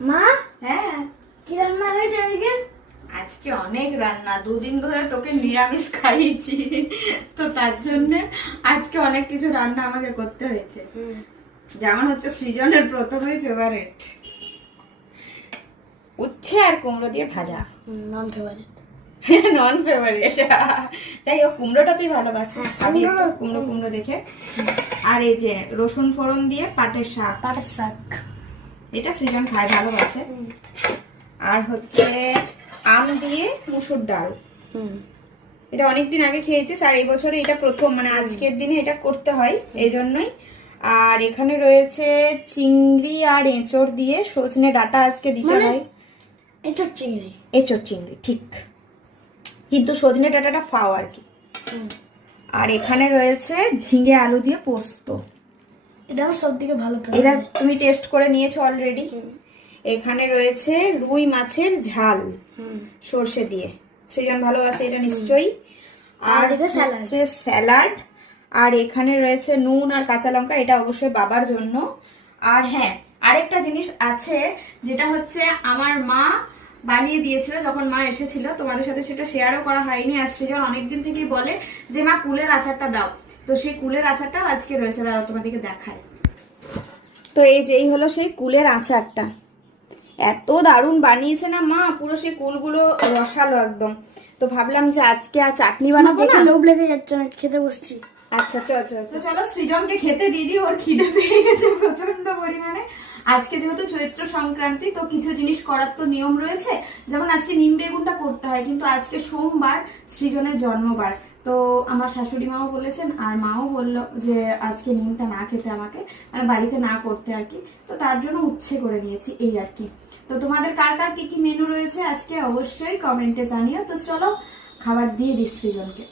মা, হ্যাঁ, কি রান্না হয়েছে আজকে? আজকে অনেক রান্না, দুদিন ধরে তোকে নিরামিষ খাইয়েছি, তো তার জন্য আজকে অনেক কিছু রান্না আমাকে করতে হয়েছে। যেমন হচ্ছে সৃজনের প্রথমেই ফেভারিট উচ্ছে আর কুমড়ো দিয়ে ভাজা। নন ফেভারিট। নন ফেভারিট, তাই ও কুমড়োটা তুই ভালোবাসিস, খাবি একটু কুমড়ো কুমড়ো দেখে। আর এই যে রসুন ফোড়ন দিয়ে পাটের শাক। পাটের শাক এটা সৃজন খায়, ভালোবাসে। আর হচ্ছে আম দিয়ে মুসুর ডাল। এটা অনেকদিন আগে খেয়েছিস, আর এই বছরে এটা প্রথম, মানে আজকের দিনে এটা করতে হয়, এই জন্যই। আর এখানে রয়েছে চিংড়ি আর এঁচড় দিয়ে সজনে ডাঁটা আজকে দিতে হয়। এঁচড় চিংড়ি, এঁচড় চিংড়ি ঠিক, কিন্তু সজনে ডাঁটাটা ফাও আর কি। আর এখানে রয়েছে ঝিঙে আলু দিয়ে পোস্ত। এটা আমার সব থেকে ভালো। এটা তুমি টেস্ট করে নিয়েছো অলরেডি। এখানে রয়েছে রুই মাছের ঝাল সর্ষে দিয়ে, সেজন ভালোবাসে এটা নিশ্চয়ই। আর হচ্ছে স্যালাড। আর এখানে রয়েছে নুন আর কাঁচা লঙ্কা, এটা অবশ্যই বাবার জন্য। আর হ্যাঁ, আরেকটা জিনিস আছে, যেটা হচ্ছে আমার মা বানিয়ে দিয়েছিল যখন মা এসেছিল, তোমাদের সাথে সেটা শেয়ারও করা হয়নি। আর সৃজন অনেকদিন থেকেই বলে যে মা কুলের আচারটা দাও, তো সেই কুলের আচারটা আজকে রয়েছে, দাঁড়াও তোমাদেরকে দেখায়। তো এই যে এই হলো সেই কুলের আচারটা, এত দারুণ বানিয়েছে না মা, পুরো সেই কুলগুলো রসালো একদম। তো ভাবলাম যে আজকে আর চাটনি বানাবো না, লোভ লেগে যাচ্ছে, না খেতে বসছি। আচ্ছা চলো সৃজনকে খেতে দিয়ে দিই, ওর খিদে পেয়ে গেছে প্রচন্ড পরিমাণে। আজকে যেহেতু চৈত্র সংক্রান্তি, তো কিছু জিনিস করার তো নিয়ম রয়েছে, যেমন আজকে নিম বেগুনটা করতে হয়, কিন্তু আজকে সোমবার, সৃজনের জন্মবার। তো আমার শাশুড়ি মাও বলেছেন, আর মাও বললো যে আজকে নিমটা না খেতে আমাকে, মানে বাড়িতে না করতে আর কি, তো তার জন্য উচ্ছে করে নিয়েছি, এই আর কি। তো তোমাদের কার কার কি কি মেনু রয়েছে আজকে অবশ্যই কমেন্টে জানিও। তো চলো খাবার দিয়ে দিই সৃজনকে।